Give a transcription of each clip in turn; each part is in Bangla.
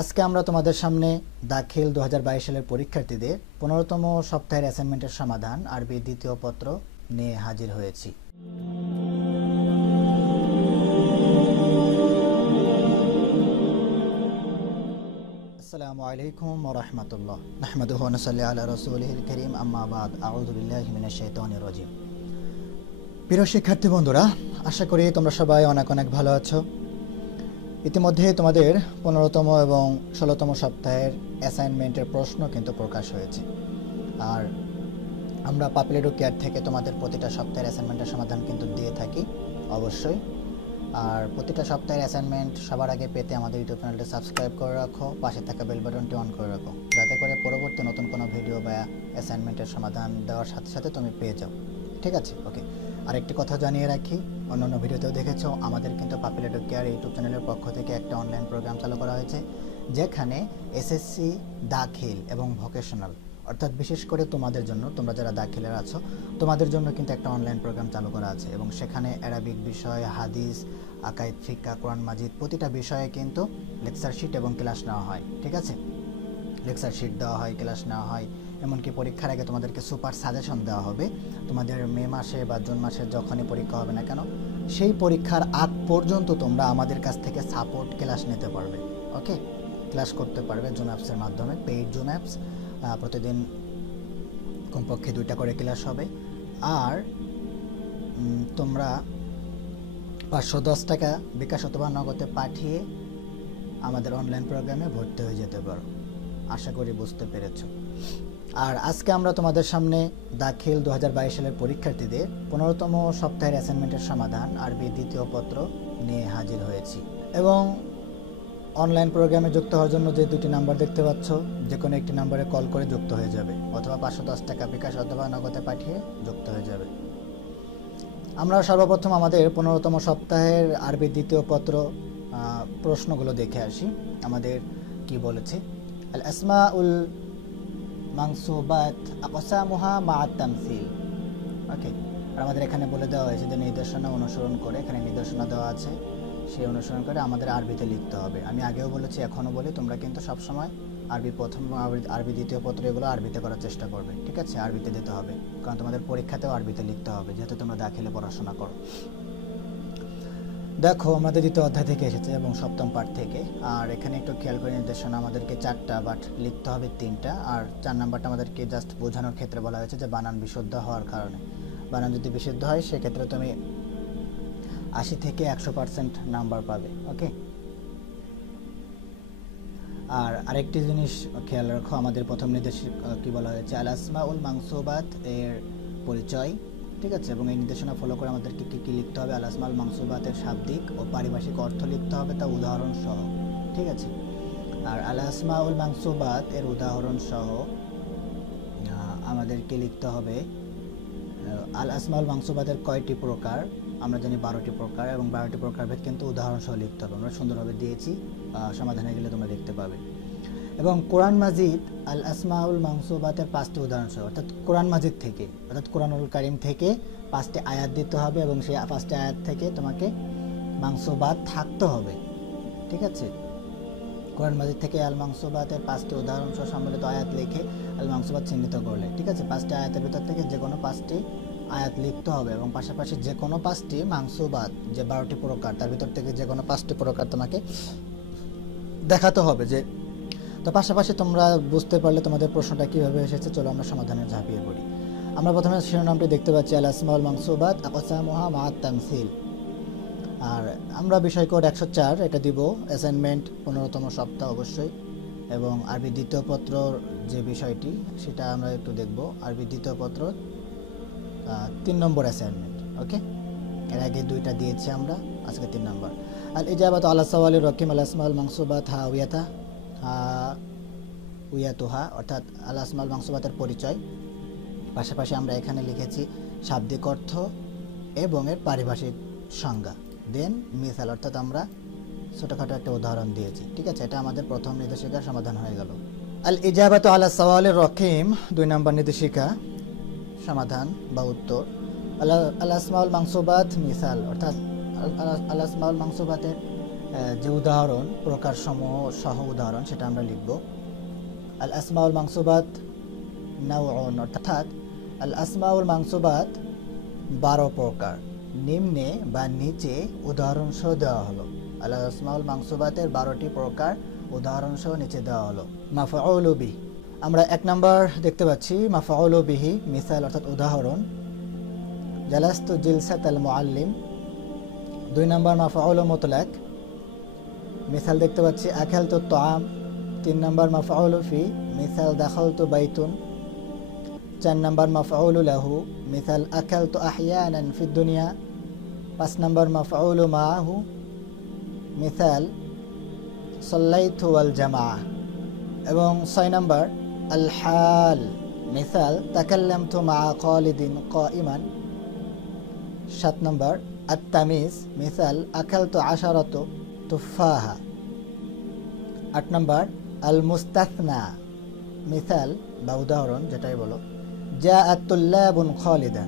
আজকে আমরা তোমাদের সামনে দাখিল দুহাজার বাইশ সালের পরীক্ষার্থীদের পনেরোতম সপ্তাহের অ্যাসাইনমেন্টের সমাধান আরবি দ্বিতীয় পত্র নিয়ে হাজির হয়েছি। আসসালামু আলাইকুম রাহমাতুল্লাহ। নাহমাদুহু নুসাল্লি আলা রাসূলিহিল কারীম, আম্মা বাদ। আউযু বিল্লাহি মিনাশ শাইতানির রাজীম। প্রিয় শিক্ষার্থী বন্ধুরা, আশা করি তোমরা সবাই অনেক অনেক ভালো আছো। ইতিমধ্যে তোমাদের পনেরোতম এবং ষোলোতম সপ্তাহের অ্যাসাইনমেন্টের প্রশ্ন কিন্তু প্রকাশ হয়েছে। আর আমরা পাপিলেডো কেয়ার থেকে তোমাদের প্রতিটা সপ্তাহের অ্যাসাইনমেন্টের সমাধান কিন্তু দিয়ে থাকি, অবশ্যই। আর প্রতিটা সপ্তাহের অ্যাসাইনমেন্ট সবার আগে পেতে আমাদের ইউটিউব চ্যানেলটি সাবস্ক্রাইব করে রাখো, পাশে থাকা বেল বাটনটি অন করে রাখো, যাতে করে পরবর্তী নতুন কোনো ভিডিও বা অ্যাসাইনমেন্টের সমাধান দেওয়ার সাথে সাথে তুমি পেয়ে যাও। ঠিক আছে? ওকে আরেকটি কথা জানিয়ে রাখি অন্যান্য ভিডিওতেও দেখেছ, আমাদের কিন্তু পাপিলেটো কেয়ার ইউটিউব চ্যানেলের পক্ষ থেকে একটা অনলাইন প্রোগ্রাম চালু করা হয়েছে, যেখানে এসএসসি দাখিল এবং ভোকেশনাল অর্থাৎ বিশেষ করে তোমাদের জন্য, তোমরা যারা দাখিলের আছো, তোমাদের জন্য কিন্তু একটা অনলাইন প্রোগ্রাম চালু করা আছে এবং সেখানে অ্যারাবিক বিষয়, হাদিস, আকাইদ, ফিক্কা, কোরআন, মাজিদ প্রতিটা বিষয়ে কিন্তু লেকচার শিট এবং ক্লাস নেওয়া হয়, ঠিক আছে? লেকচার শিট দেওয়া হয় ক্লাস নেওয়া হয় এমনকি পরীক্ষার আগে তোমাদেরকে সুপার সাজেশন দেওয়া হবে। তোমাদের মে মাসে বা জুন মাসে যখনই পরীক্ষা হবে না কেন, সেই পরীক্ষার আগ পর্যন্ত তোমরা আমাদের কাছ থেকে সাপোর্ট ক্লাস নিতে পারবে ওকে ক্লাস করতে পারবে জুম অ্যাপসের মাধ্যমে পেইড জুম অ্যাপস প্রতিদিন কমপক্ষে দুইটা করে ক্লাস হবে। আর তোমরা পাঁচশো দশ টাকা বিকাশ অথবা নগদে পাঠিয়ে আমাদের অনলাইন প্রোগ্রামে ভর্তি হয়ে যেতে পারো। আশা করি বুঝতে পেরেছ। আর আজকে আমরা তোমাদের সামনে দাখিল দু হাজার বাইশ সালের পরীক্ষার্থীদের পনেরোতম সপ্তাহের অ্যাসাইনমেন্টের সমাধান আরবি দ্বিতীয় পত্র নিয়ে হাজির হয়েছি। এবং অনলাইন প্রোগ্রামে যুক্ত হওয়ার জন্য যে দুটি নাম্বার দেখতে পাচ্ছ যে কোনো একটি নাম্বারে কল করে যুক্ত হয়ে যাবে, অথবা পাঁচশো দশ টাকা বিকাশ অথবা নগদে পাঠিয়ে যুক্ত হয়ে যাবে। আমরা সর্বপ্রথম আমাদের পনেরোতম সপ্তাহের আরবি দ্বিতীয় পত্র প্রশ্নগুলো দেখে আসি। আমাদের কি বলেছে? আল আসমা উল মাংসুবাত আকসামুহা মা তামসিল। ওকে আর আমাদের এখানে বলে দেওয়া হয়েছে যে নির্দেশনা অনুসরণ করে, এখানে নির্দেশনা দেওয়া আছে সেই অনুসরণ করে আমাদের আরবিতে লিখতে হবে। আমি আগেও বলেছি, এখনও বলি, তোমরা কিন্তু সবসময় আরবি প্রথম আরবি- দ্বিতীয় পত্র এগুলো আরবিতে করার চেষ্টা করবে, ঠিক আছে? আরবিতে দিতে হবে, কারণ তোমাদের পরীক্ষাতেও আরবিতে লিখতে হবে, যেহেতু তোমরা দাখিলে পড়াশোনা করো। দেখো, আমাদের দ্বিতীয় অধ্যায় থেকে এসেছে এবং সপ্তম পাঠ থেকে। আর এখানে একটু খেয়াল করে নির্দেশনা, আমাদেরকে চারটা বাট লিখতে হবে তিনটা। আর চার নাম্বারটা আমাদেরকে জাস্ট বোঝানোর ক্ষেত্রে বলা হয়েছে যে বানান বিশুদ্ধ হওয়ার কারণে। বানান যদি বিশুদ্ধ হয়, সেক্ষেত্রে তুমি আশি থেকে একশো পার্সেন্ট নাম্বার পাবে ওকে আর আরেকটি জিনিস খেয়াল রাখো, আমাদের প্রথম নির্দেশ কি বলা হয়েছে? আল আসমাউল মাংসুবাত এর পরিচয়। ঠিক আছে, এবং এই নির্দেশনা ফলো করে আমাদেরকে কী কী লিখতে হবে? আলাসমাল মাংসুবাতের শাব্দিক ও পারিভাষিক অর্থ লিখতে হবে তা উদাহরণ সহ ঠিক আছে? আর আলাসমাউল মাংসুবাত এর উদাহরণ সহ আমাদেরকে লিখতে হবে আল আসমাউল কয়টি প্রকার? আমরা জানি বারোটি প্রকার এবং বারোটি প্রকারভেদ কিন্তু উদাহরণ সহ লিখতে হবে। আমরা সুন্দরভাবে দিয়েছি সমাধানে গেলে তোমরা দেখতে পাবে। এবং কোরআন মাজিদ, আল আসমাউল মাংসুবাতের পাঁচটি উদাহরণ সহ অর্থাৎ কোরআন মাজিদ থেকে, অর্থাৎ কোরআনুল কারিম থেকে পাঁচটি আয়াত দিতে হবে এবং সেই পাঁচটি আয়াত থেকে তোমাকে মাংসবাদ থাকতে হবে। ঠিক আছে? কোরআন মাজিদ থেকে আল মাংসুবাতের পাঁচটি উদাহরণ সহ সম্মিলিত আয়াত লিখে আল মাংসবাদ চিহ্নিত করলে। ঠিক আছে? পাঁচটি আয়াতের ভিতর থেকে যে কোনো পাঁচটি আয়াত লিখতে হবে এবং পাশাপাশি যে কোনো পাঁচটি মাংসুবাদ যে বারোটি প্রকার, তার ভিতর থেকে যে কোনো পাঁচটি প্রকার তোমাকে দেখাতে হবে যে, তো পাশাপাশি তোমরা বুঝতে পারলে তোমাদের প্রশ্নটা কীভাবে এসেছে, চলো আমরা সমাধানে ঝাঁপিয়ে পড়ি। আমরা প্রথমে শিরোনামটি দেখতে পাচ্ছি আল আসমাউল মাংসুবাদ আকসামুহা মাহাত তামসিল। আর আমরা বিষয় কোড একশো চার, এটা দিব অ্যাসাইনমেন্ট পনেরোতম সপ্তাহ অবশ্যই। এবং আরবি দ্বিতীয় পত্রর যে বিষয়টি, সেটা আমরা একটু দেখব। আরবি দ্বিতীয় পত্র তিন নম্বর অ্যাসাইনমেন্ট ওকে এর আগে দুইটা দিয়েছি আমরা, আজকে তিন নম্বর। আল ইজাবাত আল্লাহ সাওয়ালি রকিম আল আসমাল মাংসুবাত হা উয়াতা, হা উয়াতুহা, অর্থাৎ আল আসমাল মাংসুবাতের পরিচয়। পাশাপাশি আমরা এখানে লিখেছি শাব্দিক অর্থ এবং এর পারিভাষিক সংজ্ঞা। দেন মিসাল, অর্থাৎ আমরা ছোটোখাটো একটা উদাহরণ দিয়েছি, ঠিক আছে? এটা আমাদের প্রথম নির্দেশিকার সমাধান হয়ে গেল। আল ইজাবাত আল্লাহ সাওয়ালের রকিম, দুই নম্বর নির্দেশিকা। সমাধান বা উত্তর। আল্লাহ আল আসমাউল মিসাল, অর্থাৎ আল- আল- আল আসমাউল মাংসুবাতের যে উদাহরণ প্রকার সমূহ সহ উদাহরণ, সেটা আমরা লিখব। আল আসমাউল মাংসুবাত নাউন অর্থাৎ আল আসমাউল মাংসুবাত বারো প্রকার। নিম্নে বা নিচে উদাহরণ সহ দেওয়া হলো। আল আসমাউল মাংসুবাতের বারোটি প্রকার উদাহরণ সহ নিচে দেওয়া হলো। মাফাউল বি আমরা এক নম্বর দেখতে পাচ্ছি, মাফাউল বিহি, মিসাল অর্থাৎ উদাহরণ। জালাস্তু জিলসাত আল মুআল্লিম। দুই নম্বর মাফাউল মুতলাক। মিসাল দেখতে পাচ্ছি আখাল তো তাম তিন নম্বর মাফাউল ফি, মিসাল দাখাল তো বাইতুন। চার নম্বর মাফাউল লাহু, মিসাল আখেল তো আহিয়ানান ফি দুনিয়া। পাঁচ নম্বর মাফাউল মাহু মিসাল সল্লাইতু ওয়াল জামা এবং ছয় নম্বর আল হাল মিসাল তাকাল্লামতু মা খালিদিন কাইমান সাত নম্বর আত্তামিজ মিসাল আকালতু আশারত তুফাহা আট নম্বর আল মুস্তাথনা মিসাল বা উদাহরণ যেটাই বলো যা আতুল্লাবুন খালিদা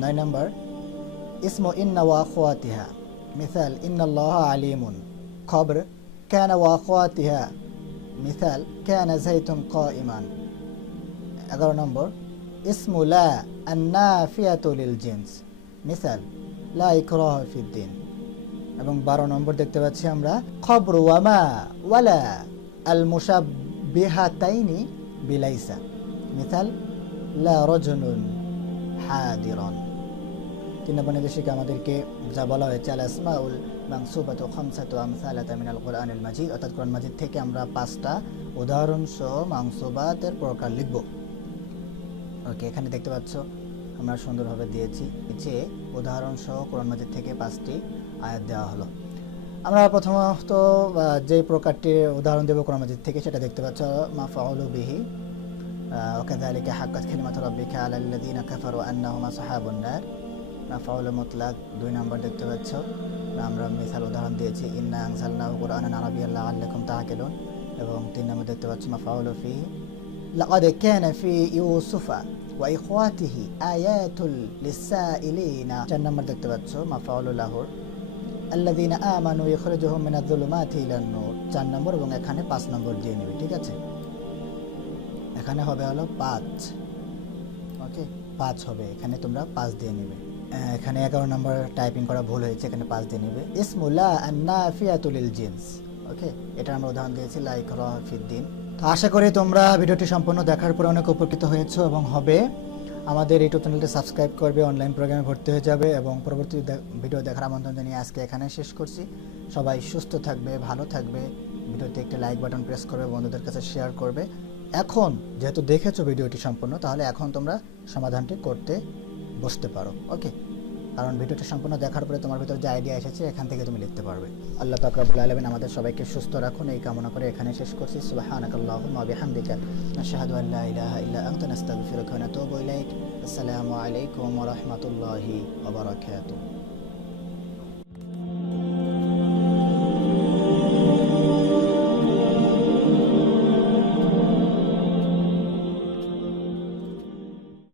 নয় নম্বর ইসমু ইন্না ওয়া আখওয়াতিহা মিসাল ইন্নাল্লাহ আলিমুন খবর كان মিসাল ক্যানা জাইতুম ক ইমান এগারো নম্বর ইসমুলা আন্না ফিয়াতুলিল জিন্স মিসাল, লা ইকরাহ ফিদ্দিন এবং বারো নম্বর দেখতে পাচ্ছি আমরা, খবর ওয়ামা ওয়ালা আল মুসাবিহাতাইনি বিলাইসা। মিসাল, লা রজনুন হাদিরন। তিন নম্বর নির্দেশিকা আমাদেরকে যা বলা হয়েছে আল আসমা উল মাংসুবাত খামসাত আমসালাত মিনাল কোরআনুল মাজিদ অর্থাৎ কোরআন মাজিদ থেকে আমরা পাঁচটা উদাহরণ সহ মাংসুবাতের প্রকার লিখব ওকে এখানে দেখতে পাচ্ছ আমরা সুন্দরভাবে দিয়েছি নিচে উদাহরণ সহ কোরআন মাজিদ থেকে পাঁচটি আয়াত দেওয়া হলো আমরা প্রথমত আহ, যে প্রকারটির উদাহরণ দেব কোরআন মাজিদ থেকে সেটা দেখতে পাচ্ছ মাফাউলু বিহি وكذلك حقت كلمة ربك على الذين كفروا أنهم أصحاب النار মাফাউল মুতলাক, দুই নম্বর দেখতে পাচ্ছ। আমরা মিসাল উদাহরণ দিয়েছি। ইন্না আনসালনাহু কুরআনান আরাবিয়ান লাআল্লাকুম তাআকিলুন। এবং তিন নম্বর দেখতে পাচ্ছ মাফাউল ফি, লাকাদ কানা ফি ইউসুফা ওয়া ইখওয়াতিহি আয়াতুল লিসাইলিনা চার নম্বর দেখতে পাচ্ছ মাফাউল লাহুর। আল্লাযীনা আমানু ইখরিজুহুম মিনাজ যুলুমাতি ইলান নূর। চার নম্বর এবং এখানে পাঁচ নম্বর দিয়ে নেবে, ঠিক আছে? এখানে হবে হলো পাঁচ। ওকে? পাঁচ হবে, এখানে তোমরা পাঁচ দিয়ে নেবে। এখানে এগারো নম্বর টাইপিং করা ভুল হয়েছে, এখানে পাঁচ দিয়ে নেবে। ইসমুল্লাহ আন্নাফিয়াতুলিল জিন্স ওকে এটা আমরা উদাহরণ দিয়েছি, লাইক রফিদ্দিন। তো আশা করি তোমরা ভিডিওটি সম্পূর্ণ দেখার পর অনেক উপকৃত হয়েছো এবং হবে। আমাদের ইউটিউব চ্যানেলটি সাবস্ক্রাইব করবে অনলাইন প্রোগ্রামে ভর্তি হয়ে যাবে এবং পরবর্তী ভিডিও দেখার আমন্ত্রণ জানিয়ে আজকে এখানে শেষ করছি। সবাই সুস্থ থাকবে, ভালো থাকবে। ভিডিওতে একটি লাইক বাটন প্রেস করবে, বন্ধুদের কাছে শেয়ার করবে। এখন যেহেতু দেখেছ ভিডিওটি সম্পূর্ণ, তাহলে এখন তোমরা সমাধানটি করতে বসতে পারো ওকে কারণ ভিডিওটা সম্পূর্ণ দেখার পরে তোমার ভিতর যে আইডিয়া এসেছে, এখান থেকে তুমি লিখতে পারবে। আল্লাহ তাকরা বলে আলামিন আমাদের সবাইকে সুস্থ রাখুন, এই কামনা করে এখানে শেষ করছি। সুবহানাকাল্লাহুম্মা ওয়া আল্লাহ আসসালামু আলাইকুম ওয়া